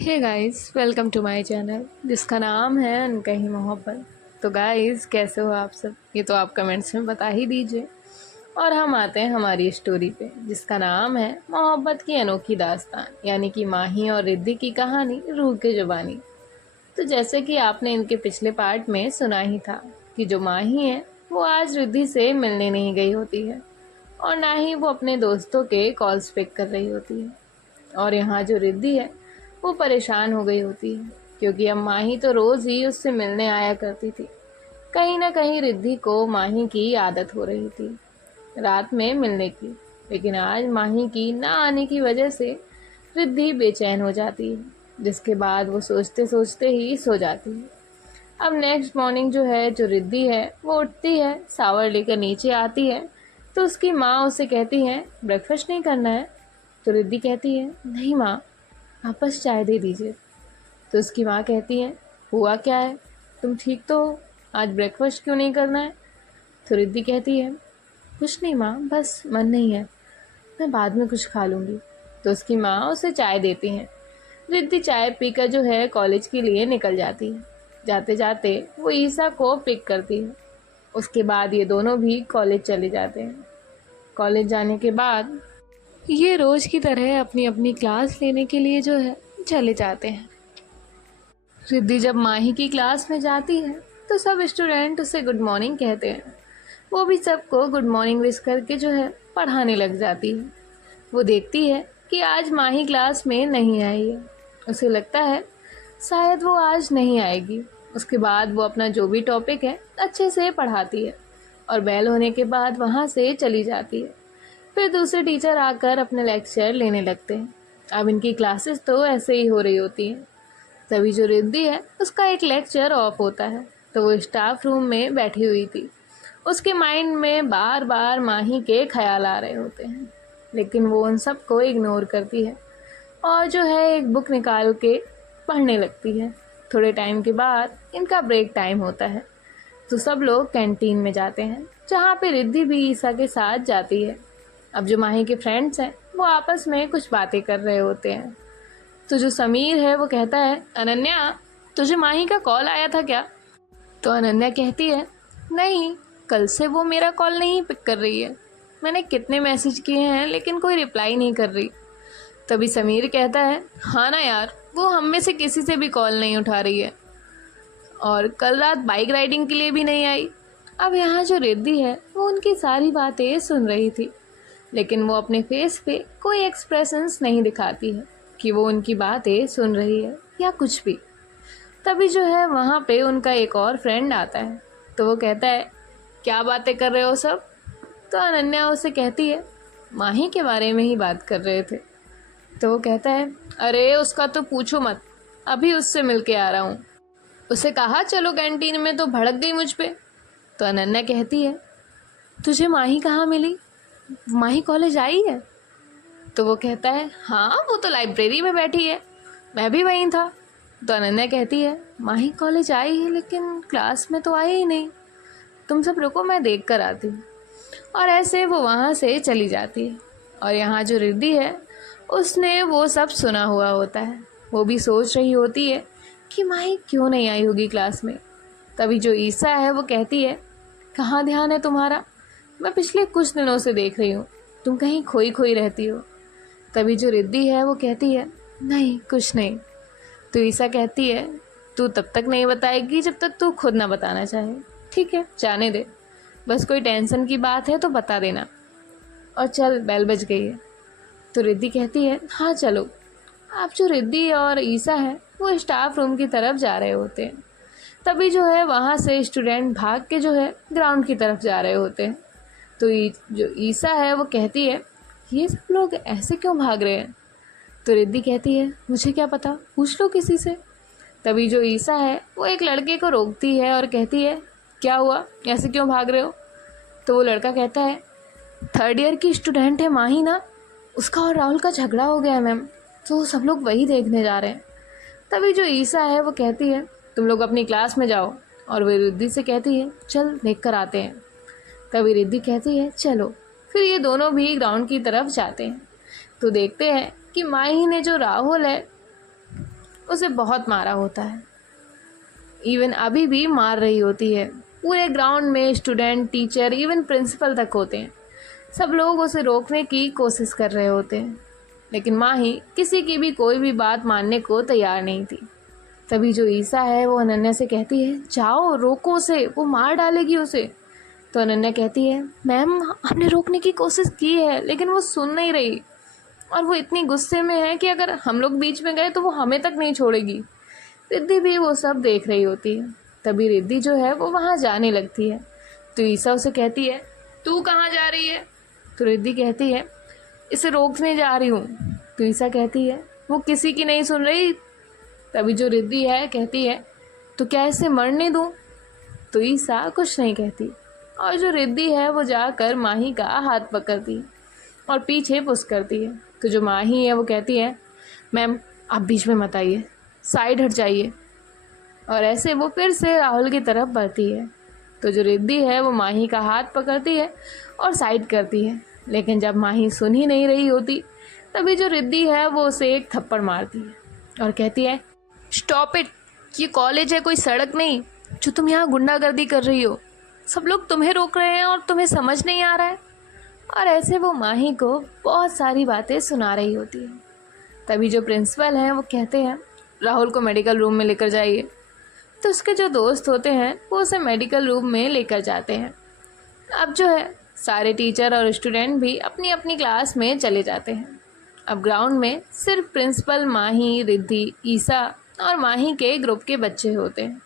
Hey guys, welcome to my channel जिसका नाम है अनकही मोहब्बत। तो गाइस, कैसे हो आप सब? ये तो आप कमेंट्स में बता ही दीजिए। और हम आते हैं हमारी स्टोरी पे जिसका नाम है मोहब्बत की अनोखी दास्तान, यानी कि माही और रिद्धि की कहानी रूह की जुबानी। तो जैसे कि आपने इनके पिछले पार्ट में सुना ही था कि जो माही है वो आज रिद्धि से मिलने नहीं गई होती है और ना ही वो अपने दोस्तों के कॉल्स पिक कर रही होती है। और यहाँ जो रिद्धि है वो परेशान हो गई होती है क्योंकि अब माही तो रोज ही उससे मिलने आया करती थी। कहीं ना कहीं रिद्धि को माही की आदत हो रही थी रात में मिलने की, लेकिन आज माही की ना आने की वजह से रिद्धि बेचैन हो जाती है, जिसके बाद वो सोचते सोचते ही सो जाती है। अब नेक्स्ट मॉर्निंग जो है, जो रिद्धि है वो उठती है, शावर लेकर नीचे आती है तो उसकी माँ उसे कहती है ब्रेकफास्ट नहीं करना है। तो रिद्धि कहती है नहीं माँ, आप बस चाय दे दीजिए। तो उसकी माँ कहती है हुआ क्या है, तुम ठीक तो हो, आज ब्रेकफास्ट क्यों नहीं करना है? तो रिद्धि कहती है कुछ नहीं माँ, बस मन नहीं है, मैं बाद में कुछ खा लूँगी। तो उसकी माँ उसे चाय देती है। रिद्धि चाय पीकर जो है कॉलेज के लिए निकल जाती है। जाते जाते वो ईसा को पिक करती है। उसके बाद ये दोनों भी कॉलेज चले जाते हैं। कॉलेज जाने के बाद ये रोज की तरह अपनी अपनी क्लास लेने के लिए जो है चले जाते हैं। रिद्धि जब माही की क्लास में जाती है तो सब स्टूडेंट उसे गुड मॉर्निंग कहते हैं। वो भी सबको गुड मॉर्निंग विश करके जो है पढ़ाने लग जाती है। वो देखती है कि आज माही क्लास में नहीं आई है। उसे लगता है शायद वो आज नहीं आएगी। उसके बाद वो अपना जो भी टॉपिक है अच्छे से पढ़ाती है और बेल होने के बाद वहाँ से चली जाती है। फिर दूसरे टीचर आकर अपने लेक्चर लेने लगते हैं। अब इनकी क्लासेस तो ऐसे ही हो रही होती हैं। तभी जो रिद्धि है उसका एक लेक्चर ऑफ होता है तो वो स्टाफ रूम में बैठी हुई थी। उसके माइंड में बार बार माही के ख्याल आ रहे होते हैं, लेकिन वो उन सबको इग्नोर करती है और जो है एक बुक निकाल के पढ़ने लगती है। थोड़े टाइम के बाद इनका ब्रेक टाइम होता है तो सब लोग कैंटीन में जाते हैं, जहाँ पे रिद्धि भी ईसा के साथ जाती है। अब जो माही के फ्रेंड्स हैं वो आपस में कुछ बातें कर रहे होते हैं। तो जो समीर है वो कहता है अनन्या, तुझे माही का कॉल आया था क्या? तो अनन्या कहती है नहीं, कल से वो मेरा कॉल नहीं पिक कर रही है। मैंने कितने मैसेज किए हैं लेकिन कोई रिप्लाई नहीं कर रही। तभी समीर कहता है हाँ ना यार, वो हम में से किसी से भी कॉल नहीं उठा रही है और कल रात बाइक राइडिंग के लिए भी नहीं आई। अब यहाँ जो रिद्धि है वो उनकी सारी बातें सुन रही थी, लेकिन वो अपने फेस पे कोई एक्सप्रेशंस नहीं दिखाती है कि वो उनकी बातें सुन रही है या कुछ भी। तभी जो है वहाँ पे उनका एक और फ्रेंड आता है तो वो कहता है क्या बातें कर रहे हो सब? तो अनन्या उसे कहती है माही के बारे में ही बात कर रहे थे। तो वो कहता है अरे उसका तो पूछो मत, अभी उससे मिल के आ रहा हूँ। उसे कहा चलो कैंटीन में तो भड़क गई मुझ पे। तो अनन्या कहती है तुझे माही कहाँ मिली, माही कॉलेज आई है? तो वो कहता है हाँ, वो तो लाइब्रेरी में बैठी है, मैं भी वहीं था। तो अनन्या कहती है माही कॉलेज आई है लेकिन क्लास में तो आई ही नहीं, तुम सब रुको मैं देख कर आती हूँ। और ऐसे वो वहाँ से चली जाती है। और यहाँ जो रिद्धि है उसने वो सब सुना हुआ होता है। वो भी सोच रही होती है कि माही क्यों नहीं आई होगी क्लास में। तभी जो ईसा है वो कहती है कहाँ ध्यान है तुम्हारा, मैं पिछले कुछ दिनों से देख रही हूँ, तुम कहीं खोई खोई रहती हो। तभी जो रिद्धि है वो कहती है नहीं कुछ नहीं। तो ईसा कहती है तू तब तक नहीं बताएगी जब तक तू खुद ना बताना चाहे। ठीक है, जाने दे, बस कोई टेंशन की बात है तो बता देना। और चल, बेल बज गई है। तो रिद्धि कहती है हाँ चलो। अब जो रिद्धि और ईसा है वो स्टाफ रूम की तरफ जा रहे होते हैं। तभी जो है वहाँ से स्टूडेंट भाग के जो है ग्राउंड की तरफ जा रहे होते हैं। तो जो ईसा है वो कहती है ये सब लोग ऐसे क्यों भाग रहे हैं? तो रिद्धि कहती है मुझे क्या पता, पूछ लो किसी से। तभी जो ईसा है वो एक लड़के को रोकती है और कहती है क्या हुआ, ऐसे क्यों भाग रहे हो? तो वो लड़का कहता है थर्ड ईयर की स्टूडेंट है माही ना, उसका और राहुल का झगड़ा हो गया है मैम, तो सब लोग वही देखने जा रहे हैं। तभी जो ईसा है वो कहती है तुम लोग अपनी क्लास में जाओ, और वो रिद्धि से कहती है चल देख कर आते हैं। तभी रिद्धि कहती है चलो। फिर ये दोनों भी ग्राउंड की तरफ जाते हैं तो देखते हैं कि माही ने जो राहुल है उसे बहुत मारा होता है, इवन अभी भी मार रही होती है। पूरे ग्राउंड में स्टूडेंट, टीचर, इवन प्रिंसिपल तक होते हैं। सब लोग उसे रोकने की कोशिश कर रहे होते हैं, लेकिन माही किसी की भी कोई भी बात मानने को तैयार नहीं थी। तभी जो ईसा है वो अनन्या से कहती है, जाओ रोको उसे, वो मार डालेगी उसे। तो अनन्या कहती है, मैम हमने रोकने की कोशिश की है लेकिन वो सुन नहीं रही, और वो इतनी गुस्से में है कि अगर हम लोग बीच में गए तो वो हमें तक नहीं छोड़ेगी। रिद्धि भी वो सब देख रही होती है। तभी रिद्धि जो है वो वहाँ जाने लगती है। तो ईसा उसे कहती है, तू कहाँ जा रही है? तो रिद्धि कहती है, इसे रोकने जा रही हूँ। तो ईसा कहती है, वो किसी की नहीं सुन रही। तभी जो रिद्धि है कहती है, तो क्या इसे मरने दूँ? तो ईसा कुछ नहीं कहती, और जो रिद्धि है वो जाकर माही का हाथ पकड़ती है और पीछे पुश करती है। तो जो माही है वो कहती है, मैम आप बीच में मत आइए, साइड हट जाइए। और ऐसे वो फिर से राहुल की तरफ बढ़ती है। तो जो रिद्धि है वो माही का हाथ पकड़ती है और साइड करती है, लेकिन जब माही सुन ही नहीं रही होती तभी जो रिद्धि है वो उसे एक थप्पड़ मारती है और कहती है, स्टॉप इट, ये कॉलेज है कोई सड़क नहीं जो तुम यहाँ गुंडागर्दी कर रही हो। सब लोग तुम्हें रोक रहे हैं और तुम्हें समझ नहीं आ रहा है। और ऐसे वो माही को बहुत सारी बातें सुना रही होती है। तभी जो प्रिंसिपल हैं वो कहते हैं, राहुल को मेडिकल रूम में लेकर जाइए। तो उसके जो दोस्त होते हैं वो उसे मेडिकल रूम में लेकर जाते हैं। अब जो है सारे टीचर और स्टूडेंट भी अपनी अपनी क्लास में चले जाते हैं। अब ग्राउंड में सिर्फ प्रिंसिपल, माही, रिद्धि, ईसा और माही के ग्रुप के बच्चे होते हैं।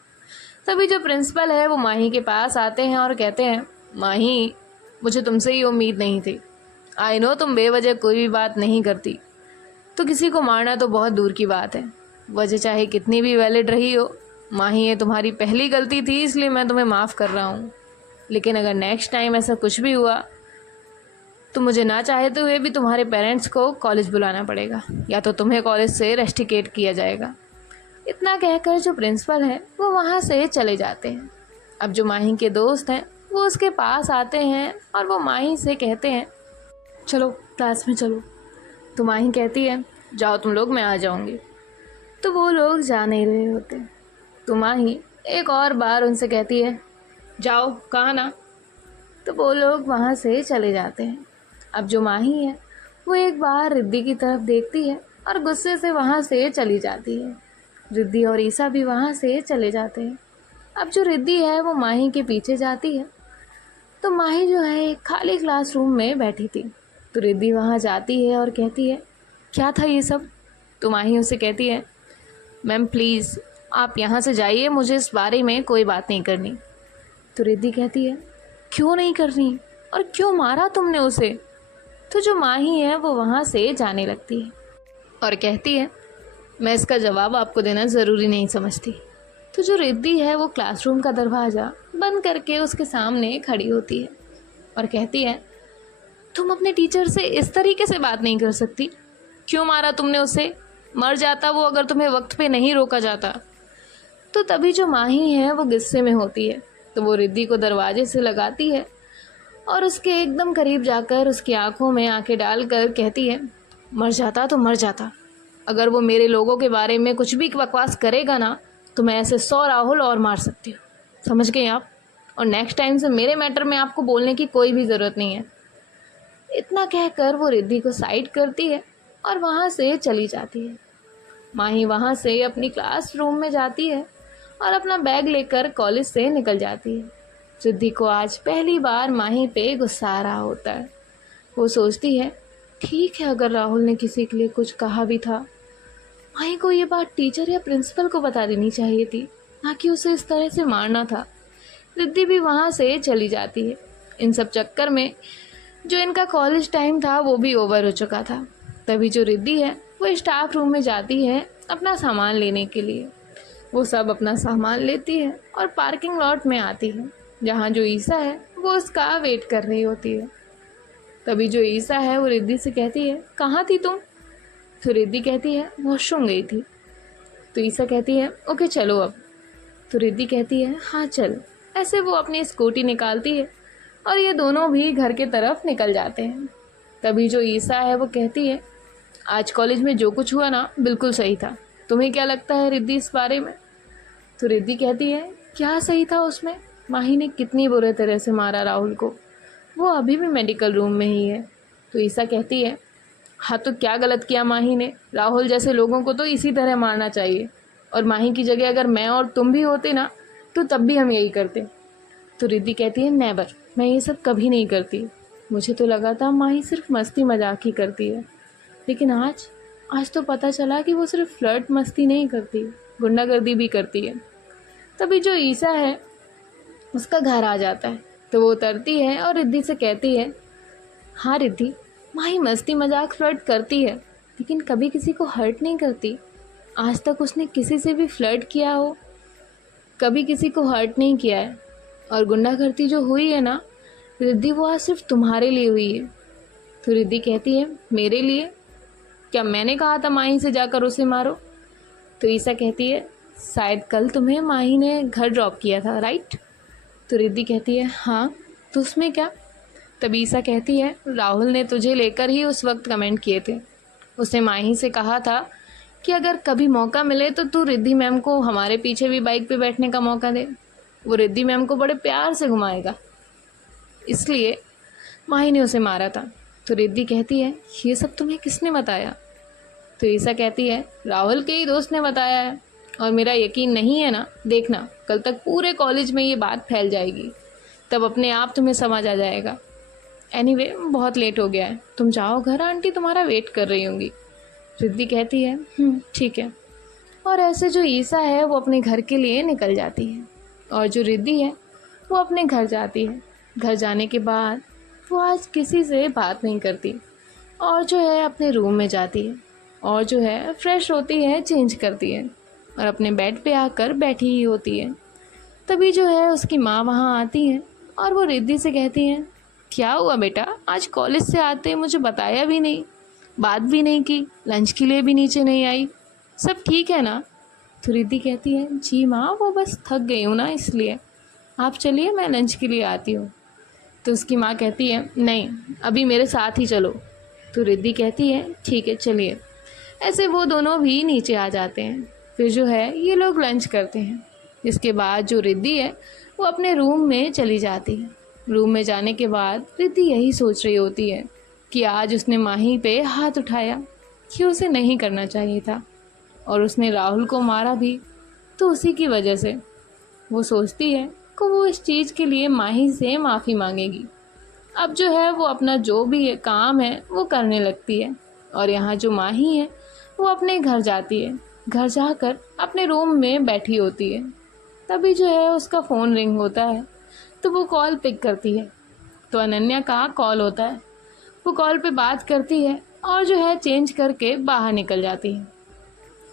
तभी जो प्रिंसिपल है वो माही के पास आते हैं और कहते हैं, माही मुझे तुमसे ही उम्मीद नहीं थी। आई नो तुम बेवजह कोई भी बात नहीं करती, तो किसी को मारना तो बहुत दूर की बात है। वजह चाहे कितनी भी वैलिड रही हो, माही ये तुम्हारी पहली गलती थी, इसलिए मैं तुम्हें माफ़ कर रहा हूँ। लेकिन अगर नेक्स्ट टाइम ऐसा कुछ भी हुआ तो मुझे ना चाहते हुए भी तुम्हारे पेरेंट्स को कॉलेज बुलाना पड़ेगा, या तो तुम्हें कॉलेज से रेस्टिकेट किया जाएगा। इतना कहकर जो प्रिंसिपल है वो वहाँ से चले जाते हैं। अब जो माही के दोस्त हैं वो उसके पास आते हैं और वो माही से कहते हैं, चलो क्लास में चलो। तो माही कहती है, जाओ तुम लोग, मैं आ जाऊँगी। तो वो लोग जा नहीं रहे होते। तो माही एक और बार उनसे कहती है, जाओ, कहाँ ना। तो वो लोग वहाँ से चले जाते हैं। अब जो माही है वो एक बार रिद्धि की तरफ देखती है और गुस्से से वहाँ से चली जाती है। रिद्धि और ईसा भी वहाँ से चले जाते हैं। अब जो रिद्धि है वो माही के पीछे जाती है। तो माही जो है एक खाली क्लासरूम में बैठी थी। तो रिद्धि वहाँ जाती है और कहती है, क्या था ये सब? तो माही उसे कहती है, मैम प्लीज़ आप यहाँ से जाइए, मुझे इस बारे में कोई बात नहीं करनी। तो रिद्धि कहती है, क्यों नहीं करनी, और क्यों मारा तुमने उसे? तो जो माही है वो वहाँ से जाने लगती है और कहती है, मैं इसका जवाब आपको देना ज़रूरी नहीं समझती। तो जो रिद्धि है वो क्लासरूम का दरवाज़ा बंद करके उसके सामने खड़ी होती है और कहती है, तुम अपने टीचर से इस तरीके से बात नहीं कर सकती। क्यों मारा तुमने उसे? मर जाता वो अगर तुम्हें वक्त पे नहीं रोका जाता। तो तभी जो माही है वो गुस्से में होती है। तो वो रिद्धि को दरवाजे से लगाती है और उसके एकदम करीब जाकर उसकी आंखों में आंखें डालकर कहती है, मर जाता तो मर जाता। अगर वो मेरे लोगों के बारे में कुछ भी बकवास करेगा ना तो मैं ऐसे 100 राहुल और मार सकती हूँ, समझ गए आप? और नेक्स्ट टाइम से मेरे मैटर में आपको बोलने की कोई भी ज़रूरत नहीं है। इतना कहकर वो रिद्धि को साइड करती है और वहाँ से चली जाती है। माही वहाँ से अपनी क्लासरूम में जाती है और अपना बैग लेकर कॉलेज से निकल जाती है। रिद्धि को आज पहली बार माही पे गुस्सा आ रहा होता है। वो सोचती है, ठीक है, अगर राहुल ने किसी के लिए कुछ कहा भी था, माही को ये बात टीचर या प्रिंसिपल को बता देनी चाहिए थी, ना कि उसे इस तरह से मारना था। रिद्धि भी वहाँ से चली जाती है। इन सब चक्कर में जो इनका कॉलेज टाइम था वो भी ओवर हो चुका था। तभी जो रिद्धि है वो स्टाफ रूम में जाती है अपना सामान लेने के लिए। वो सब अपना सामान लेती है और पार्किंग लॉट में आती है, जहाँ जो ईसा है वो उसका वेट कर रही होती है। तभी जो ईसा है वो रिद्धि से कहती है, कहाँ थी तुम? तो रिद्धि कहती है, वॉशरूम गई थी। तो ईसा कहती है, ओके चलो अब। तो रिद्धि कहती है, हाँ चल। ऐसे वो अपनी स्कूटी निकालती है और ये दोनों भी घर के तरफ निकल जाते हैं। तभी जो ईसा है वो कहती है, आज कॉलेज में जो कुछ हुआ ना बिल्कुल सही था। तुम्हें क्या लगता है रिद्धि इस बारे में? तो रिद्धि कहती है, क्या सही था उसमें? माही ने कितनी बुरे तरह से मारा राहुल को, वो अभी भी मेडिकल रूम में ही है। तो ईसा कहती है, हाँ तो क्या गलत किया माही ने? राहुल जैसे लोगों को तो इसी तरह मारना चाहिए, और माही की जगह अगर मैं और तुम भी होते ना तो तब भी हम यही करते। तो रिद्धि कहती है, नेवर, मैं ये सब कभी नहीं करती। मुझे तो लगा था माही सिर्फ मस्ती मजाक ही करती है, लेकिन आज तो पता चला कि वो सिर्फ फ्लर्ट मस्ती नहीं करती, गुंडागर्दी भी करती है। तभी जो ईसा है उसका घर आ जाता है, तो वो उतरती है और रिद्धि से कहती है, हाँ रिद्धि, माही मस्ती मजाक फ्लर्ट करती है, लेकिन कभी किसी को हर्ट नहीं करती। आज तक उसने किसी से भी फ्लर्ट किया हो, कभी किसी को हर्ट नहीं किया है। और गुंडागर्दी जो हुई है ना रिद्धि, वो आज सिर्फ तुम्हारे लिए हुई है। तो रिद्धि कहती है, मेरे लिए? क्या मैंने कहा था माही से जाकर उसे मारो? तो ईसा कहती है, शायद कल तुम्हें माही ने घर ड्रॉप किया था, राइट? तो रिद्धि कहती है, हाँ, तो उसमें क्या? तब ईसा कहती है, राहुल ने तुझे लेकर ही उस वक्त कमेंट किए थे। उसने माही से कहा था कि अगर कभी मौका मिले तो तू रिद्धि मैम को हमारे पीछे भी बाइक पे बैठने का मौका दे, वो रिद्धि मैम को बड़े प्यार से घुमाएगा, इसलिए माही ने उसे मारा था। तो रिद्धि कहती है, ये सब तुम्हें किसने बताया? तो ईसा कहती है, राहुल के ही दोस्त ने बताया है, और मेरा यकीन नहीं है ना, देखना कल तक पूरे कॉलेज में ये बात फैल जाएगी, तब अपने आप तुम्हें समझ आ जाएगा। एनीवे, बहुत लेट हो गया है, तुम जाओ घर, आंटी तुम्हारा वेट कर रही होंगी। रिद्धि कहती है, ठीक है। और ऐसे जो ईसा है वो अपने घर के लिए निकल जाती है, और जो रिद्धि है वो अपने घर जाती है। घर जाने के बाद वो आज किसी से बात नहीं करती, और जो है अपने रूम में जाती है, और जो है फ्रेश होती है, चेंज करती है, और अपने बेड पे आकर बैठी ही होती है। तभी जो है उसकी माँ वहाँ आती है, और वो रिद्धि से कहती है, क्या हुआ बेटा, आज कॉलेज से आते मुझे बताया भी नहीं, बात भी नहीं की, लंच के लिए भी नीचे नहीं आई, सब ठीक है ना? तो रिद्धि कहती है, जी माँ, वो बस थक गई हूँ ना, इसलिए आप चलिए, मैं लंच के लिए आती हूँ। तो उसकी माँ कहती है, नहीं, अभी मेरे साथ ही चलो। तो रिद्धि कहती है, ठीक है चलिए। ऐसे वो दोनों भी नीचे आ जाते हैं। फिर जो है ये लोग लंच करते हैं। इसके बाद जो रिद्धि है वो अपने रूम में चली जाती है। रूम में जाने के बाद रिद्धि यही सोच रही होती है कि आज उसने माही पे हाथ उठाया, कि उसे नहीं करना चाहिए था, और उसने राहुल को मारा भी तो उसी की वजह से। वो सोचती है कि वो इस चीज़ के लिए माही से माफ़ी मांगेगी। अब जो है वो अपना जो भी काम है वो करने लगती है, और यहाँ जो माही है वो अपने घर जाती है। घर जाकर अपने रूम में बैठी होती है। तभी जो है उसका फ़ोन रिंग होता है, तो वो कॉल पिक करती है। तो अनन्या का कॉल होता है। वो कॉल पे बात करती है, और जो है चेंज करके बाहर निकल जाती है।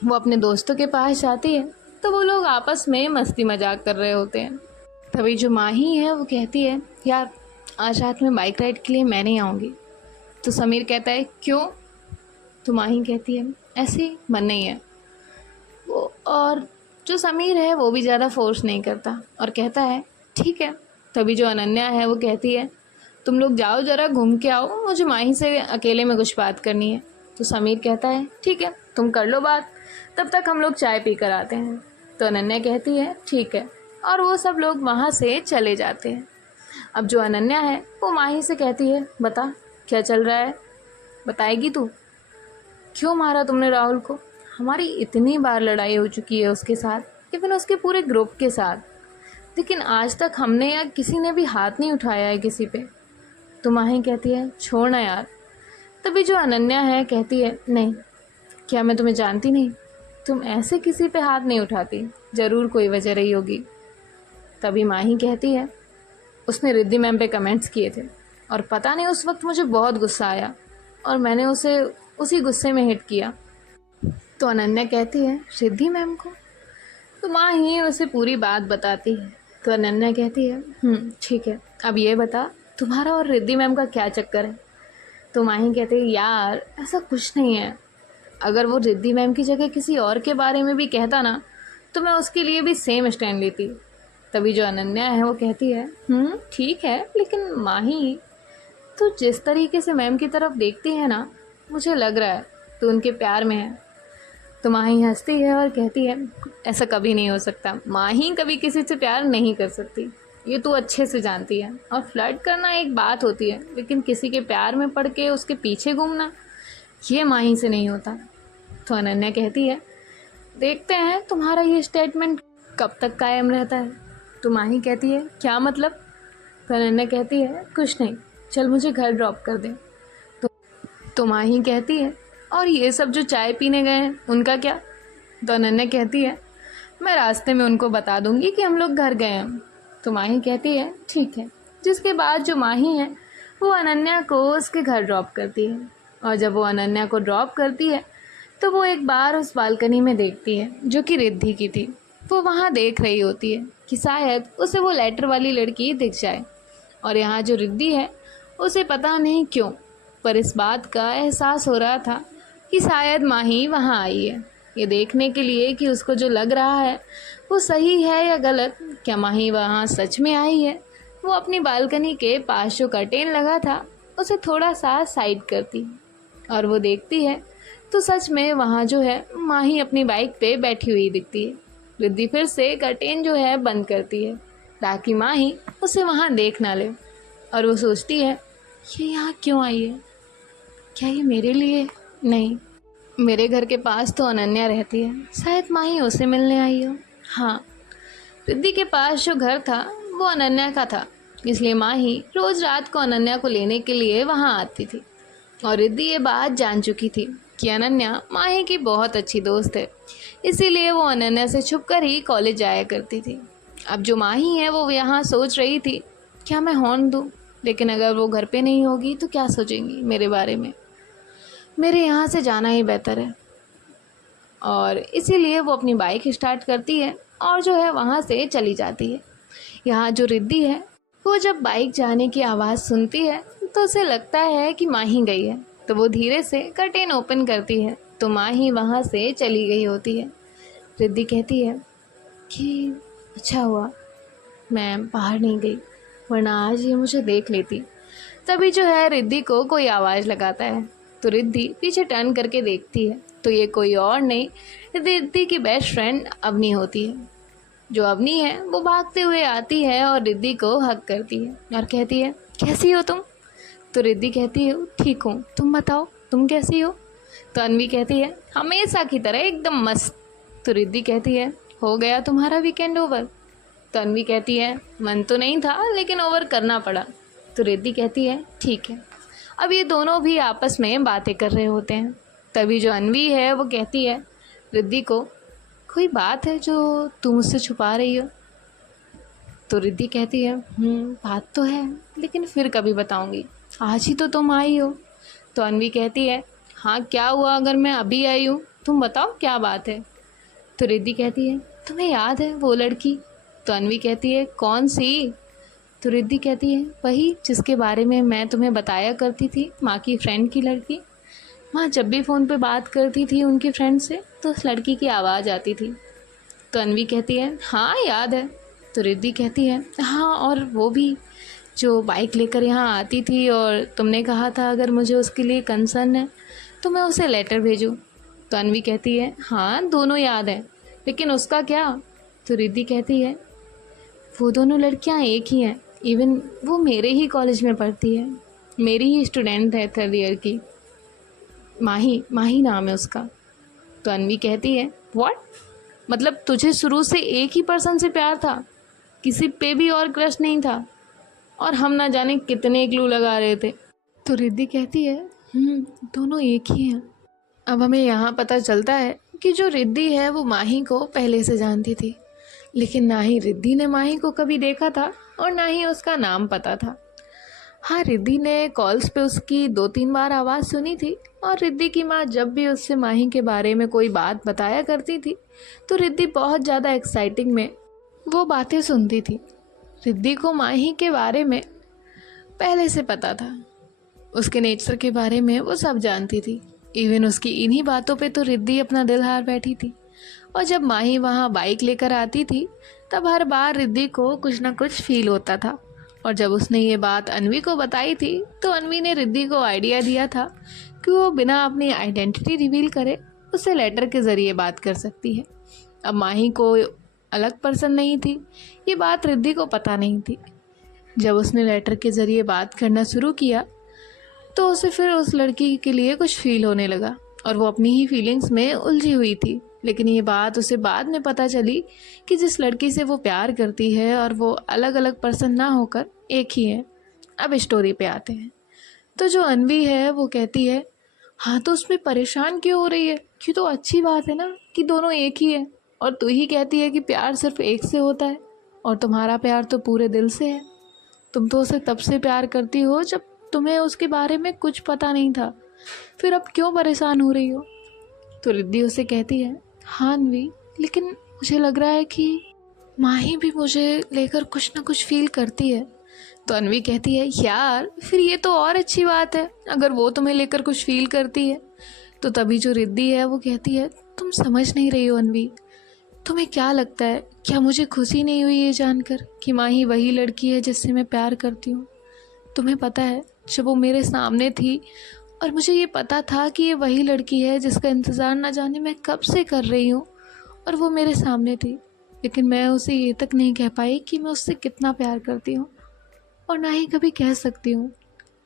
वो अपने दोस्तों के पास जाती है, तो वो लोग आपस में मस्ती मजाक कर रहे होते हैं। तभी जो माही है वो कहती है, यार आज रात में बाइक राइड के लिए मैं नहीं आऊँगी। तो समीर कहता है, क्यों? तो माही कहती है, ऐसे ही मन नहीं है। वो और जो समीर है वो भी ज़्यादा फोर्स नहीं करता, और कहता है, ठीक है। तभी जो अनन्या है वो कहती है, तुम लोग जाओ ज़रा घूम के आओ, मुझे माही से अकेले में कुछ बात करनी है। तो समीर कहता है, ठीक है, तुम कर लो बात, तब तक हम लोग चाय पी कर आते हैं। तो अनन्या कहती है, ठीक है, और वो सब लोग वहाँ से चले जाते हैं। अब जो अनन्या है वो माही से कहती है, बता क्या चल रहा है, बताएगी तू? क्यों मारा तुमने राहुल को? हमारी इतनी बार लड़ाई हो चुकी है उसके साथ, इवन उसके पूरे ग्रुप के साथ, लेकिन आज तक हमने या किसी ने भी हाथ नहीं उठाया है किसी पे। तो माही कहती है, छोड़ ना यार। तभी जो अनन्या है कहती है, नहीं, क्या मैं तुम्हें जानती नहीं? तुम ऐसे किसी पे हाथ नहीं उठाती, ज़रूर कोई वजह रही होगी। तभी माही कहती है, उसने रिद्धि मैम पे कमेंट्स किए थे, और पता नहीं उस वक्त मुझे बहुत गुस्सा आया, और मैंने उसे उसी गुस्से में हिट किया। तो अनन्या कहती है, रिद्धि मैम को? तो माही उसे पूरी बात बताती है। तो अनन्या कहती है, ठीक है, अब ये बता तुम्हारा और रिद्धि मैम का क्या चक्कर है? तो माही कहती है, यार ऐसा कुछ नहीं है, अगर वो रिद्धि मैम की जगह किसी और के बारे में भी कहता ना तो मैं उसके लिए भी सेम स्टैंड लेती। तभी जो अनन्या है वो कहती है, ठीक है, लेकिन माही तो जिस तरीके से मैम की तरफ देखती है ना, मुझे लग रहा है तो उनके प्यार में है। तो माही हंसती है और कहती है ऐसा कभी नहीं हो सकता, माही कभी किसी से प्यार नहीं कर सकती, ये तू अच्छे से जानती है। और फ्लर्ट करना एक बात होती है, लेकिन किसी के प्यार में पड़ के उसके पीछे घूमना, ये माही से नहीं होता। तो अनन्या कहती है देखते हैं तुम्हारा ये स्टेटमेंट कब तक कायम रहता है। तो माही कहती है क्या मतलब। तो अनन्या कहती है कुछ नहीं, चल मुझे घर ड्रॉप कर दे। तो माही कहती है और ये सब जो चाय पीने गए हैं उनका क्या। तो अनन्या कहती है मैं रास्ते में उनको बता दूंगी कि हम लोग घर गए हैं। तो माही कहती है ठीक है। जिसके बाद जो माही है वो अनन्या को उसके घर ड्रॉप करती है, और जब वो अनन्या को ड्रॉप करती है तो वो एक बार उस बालकनी में देखती है जो कि रिद्धि की थी। वो वहाँ देख रही होती है कि शायद उसे वो लेटर वाली लड़की दिख जाए, और यहाँ जो रिद्धि है उसे पता नहीं क्यों पर इस बात का एहसास हो रहा था कि शायद माही वहाँ आई है ये देखने के लिए कि उसको जो लग रहा है वो सही है या गलत। क्या माही वहाँ सच में आई है। वो अपनी बालकनी के पास जो कर्टेन लगा था उसे थोड़ा सा साइड करती और वो देखती है तो सच में वहाँ जो है माही अपनी बाइक पे बैठी हुई दिखती है। रिद्धि फिर से कर्टेन जो है बंद करती है ताकि माही उसे वहाँ देख ना ले, और वो सोचती है ये यहाँ क्यों आई है, क्या ये मेरे लिए नहीं। मेरे घर के पास तो अनन्या रहती है, शायद माही उसे मिलने आई हो। हाँ, रिद्धि के पास जो घर था वो अनन्या का था, इसलिए माही रोज़ रात को अनन्या को लेने के लिए वहाँ आती थी। और रिद्धि ये बात जान चुकी थी कि अनन्या माही की बहुत अच्छी दोस्त है, इसीलिए वो अनन्या से छुपकर ही कॉलेज जाया करती थी। अब जो माही है वो यहाँ सोच रही थी क्या मैं हॉर्न दूँ, लेकिन अगर वो घर पे नहीं होगी तो क्या सोचेंगी मेरे बारे में, मेरे यहाँ से जाना ही बेहतर है। और इसीलिए वो अपनी बाइक स्टार्ट करती है और जो है वहाँ से चली जाती है। यहाँ जो रिद्धि है वो जब बाइक जाने की आवाज़ सुनती है तो उसे लगता है कि माही गई है, तो वो धीरे से कर्टेन ओपन करती है तो माही वहाँ से चली गई होती है। रिद्धि कहती है कि अच्छा हुआ मैं बाहर नहीं गई, वरना आज ये मुझे देख लेती। तभी जो है रिद्धि को कोई आवाज़ लगाता है, तो रिद्धि पीछे टर्न करके देखती है तो ये कोई और नहीं रिद्धि की बेस्ट फ्रेंड अवनी होती है। जो अवनी है वो भागते हुए आती है और रिद्धि को हग करती है और कहती है कैसी हो तुम। तो रिद्धि कहती है ठीक हूँ, तुम बताओ तुम कैसी हो। तो अन्वी कहती है हमेशा की तरह एकदम मस्त। तो रिद्धि कहती है हो गया तुम्हारा वीकेंड ओवर। तो अन्वी कहती है मन तो नहीं था लेकिन ओवर करना पड़ा। तो रिद्धि कहती है ठीक है। अब ये दोनों भी आपस में बातें कर रहे होते हैं। तभी जो अन्वी है वो कहती है रिद्धि को कोई बात है जो तुम मुझसे छुपा रही हो। तो रिद्धि कहती है बात तो है, लेकिन फिर कभी बताऊंगी, आज ही तो तुम आई हो। तो अन्वी कहती है हाँ क्या हुआ अगर मैं अभी आई हूँ, तुम बताओ क्या बात है। तो रिद्धि कहती है तुम्हें याद है वो लड़की। तो अन्वी कहती है कौन सी। तो रिद्धि कहती है वही जिसके बारे में मैं तुम्हें बताया करती थी, माँ की फ्रेंड की लड़की। माँ जब भी फ़ोन पे बात करती थी उनकी फ्रेंड से तो उस लड़की की आवाज़ आती थी। तो अन्वी कहती है हाँ याद है। तो रिद्धि कहती है हाँ, और वो भी जो बाइक लेकर यहाँ आती थी और तुमने कहा था अगर मुझे उसके लिए कंसर्न है तो मैं उसे लेटर भेजूँ। तो अन्वी कहती है हाँ दोनों याद है, लेकिन उसका क्या। तो रिद्धि कहती है वो दोनों लड़कियाँ एक ही हैं, इवन वो मेरे ही कॉलेज में पढ़ती है, मेरी ही स्टूडेंट है 3rd ईयर की, माही नाम है उसका। तो अन्वी कहती है व्हाट, मतलब तुझे शुरू से एक ही पर्सन से प्यार था, किसी पे भी और क्रश नहीं था, और हम ना जाने कितने क्लू लगा रहे थे। तो रिद्धि कहती है दोनों एक ही हैं। अब हमें यहाँ पता चलता है कि जो रिद्धि है वो माही को पहले से जानती थी, लेकिन ना ही रिद्धि ने माही को कभी देखा था और ना ही उसका नाम पता था। हाँ, रिद्धि ने कॉल्स पे उसकी 2-3 बार आवाज़ सुनी थी, और रिद्धि की माँ जब भी उससे माही के बारे में कोई बात बताया करती थी तो रिद्धि बहुत ज़्यादा एक्साइटिंग में वो बातें सुनती थी। रिद्धि को माही के बारे में पहले से पता था, उसके नेचर के बारे में वो सब जानती थी। इवन उसकी इन्हीं बातों पे तो रिद्धि अपना दिल हार बैठी थी। और जब माही वहाँ बाइक लेकर आती थी तब हर बार रिद्धि को कुछ ना कुछ फील होता था। और जब उसने ये बात अन्वी को बताई थी तो अन्वी ने रिद्धि को आइडिया दिया था कि वो बिना अपनी आइडेंटिटी रिवील करे उससे लेटर के ज़रिए बात कर सकती है। अब माही को अलग पर्सन नहीं थी, ये बात रिद्धि को पता नहीं थी। जब उसने लेटर के ज़रिए बात करना शुरू किया तो उसे फिर उस लड़की के लिए कुछ फील होने लगा और वो अपनी ही फीलिंग्स में उलझी हुई थी। लेकिन ये बात उसे बाद में पता चली कि जिस लड़की से वो प्यार करती है और वो अलग अलग पर्सन ना होकर एक ही है। अब स्टोरी पे आते हैं। तो जो अनवी है वो कहती है, हाँ तो उसमें परेशान क्यों हो रही है, क्यों, तो अच्छी बात है ना कि दोनों एक ही है। और तू ही कहती है कि प्यार सिर्फ एक से होता है और तुम्हारा प्यार तो पूरे दिल से है। तुम तो उसे तब से प्यार करती हो जब तुम्हें उसके बारे में कुछ पता नहीं था, फिर अब क्यों परेशान हो रही हो। तो रिद्धि उसे कहती है, हाँ अनवी, लेकिन मुझे लग रहा है कि माही भी मुझे लेकर कुछ ना कुछ फील करती है। तो अनवी कहती है, यार फिर ये तो और अच्छी बात है, अगर वो तुम्हें लेकर कुछ फील करती है। तो तभी जो रिद्धि है वो कहती है, तुम समझ नहीं रही हो अनवी, तुम्हें क्या लगता है, क्या मुझे खुशी नहीं हुई ये जानकर कि माही वही लड़की है जिससे मैं प्यार करती हूँ। तुम्हें पता है, जब वो मेरे सामने थी और मुझे ये पता था कि ये वही लड़की है जिसका इंतज़ार ना जाने मैं कब से कर रही हूँ, और वो मेरे सामने थी, लेकिन मैं उसे ये तक नहीं कह पाई कि मैं उससे कितना प्यार करती हूँ, और ना ही कभी कह सकती हूँ।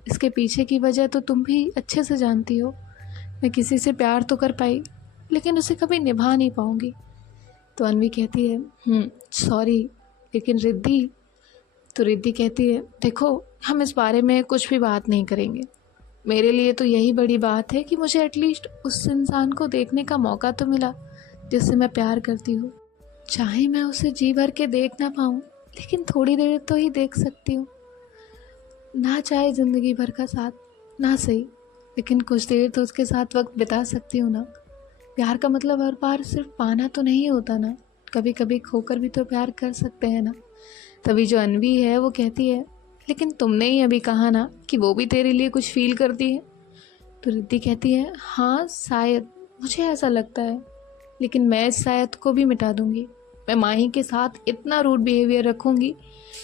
इसके पीछे की वजह तो तुम भी अच्छे से जानती हो। मैं किसी से प्यार तो कर पाई, लेकिन उसे कभी निभा नहीं पाऊँगी। तो अनवी कहती है, सॉरी, लेकिन रिद्धि। तो रिद्धि कहती है, देखो हम इस बारे में कुछ भी बात नहीं करेंगे। मेरे लिए तो यही बड़ी बात है कि मुझे एटलीस्ट उस इंसान को देखने का मौका तो मिला जिससे मैं प्यार करती हूँ। चाहे मैं उसे जी भर के देख ना पाऊँ, लेकिन थोड़ी देर तो ही देख सकती हूँ। ना चाहे ज़िंदगी भर का साथ, ना सही, लेकिन कुछ देर तो उसके साथ वक्त बिता सकती हूँ ना। प्यार का मतलब हर बार सिर्फ पाना तो नहीं होता ना, कभी कभी खोकर भी तो प्यार कर सकते हैं ना। तभी जो अनवी है वो कहती है, लेकिन तुमने ही अभी कहा ना कि वो भी तेरे लिए कुछ फील करती है। तो रिद्धि कहती है, हाँ शायद, मुझे ऐसा लगता है, लेकिन मैं इस शायद को भी मिटा दूंगी। मैं माही के साथ इतना रूड बिहेवियर रखूंगी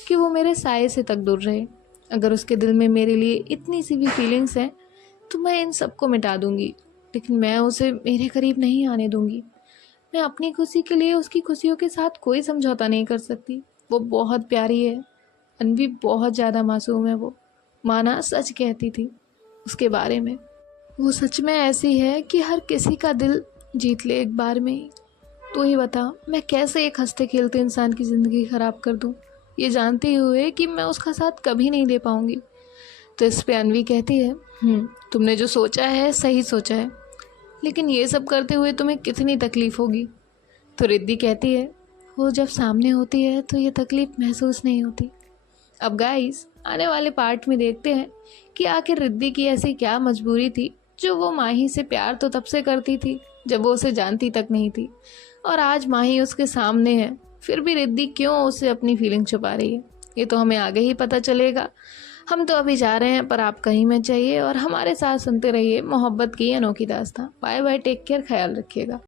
कि वो मेरे साये से तक दूर रहे। अगर उसके दिल में मेरे लिए इतनी सी भी फीलिंग्स हैं तो मैं इन सबको मिटा दूंगी, लेकिन मैं उसे मेरे करीब नहीं आने दूंगी। मैं अपनी खुशी के लिए उसकी खुशियों के साथ कोई समझौता नहीं कर सकती। वो बहुत प्यारी है, अनवी बहुत ज़्यादा मासूम है। वो माना सच कहती थी उसके बारे में। वो सच में ऐसी है कि हर किसी का दिल जीत ले एक बार में ही। तो ही बता, मैं कैसे एक हंसते खेलते इंसान की ज़िंदगी ख़राब कर दूं, ये जानते हुए कि मैं उसका साथ कभी नहीं दे पाऊंगी। तो इस पे अनवी कहती है, तुमने जो सोचा है सही सोचा है, लेकिन ये सब करते हुए तुम्हें कितनी तकलीफ़ होगी। तो रिद्धि कहती है, वो जब सामने होती है तो ये तकलीफ़ महसूस नहीं होती। अब गाइस, आने वाले पार्ट में देखते हैं कि आखिर रिद्धि की ऐसी क्या मजबूरी थी जो वो माही से प्यार तो तब से करती थी जब वो उसे जानती तक नहीं थी, और आज माही उसके सामने है, फिर भी रिद्धि क्यों उसे अपनी फीलिंग छुपा रही है, ये तो हमें आगे ही पता चलेगा। हम तो अभी जा रहे हैं, पर आप कहीं मत जाइए और हमारे साथ सुनते रहिए मोहब्बत की अनोखी दास्तां। बाय बाय, टेक केयर, ख्याल रखिएगा।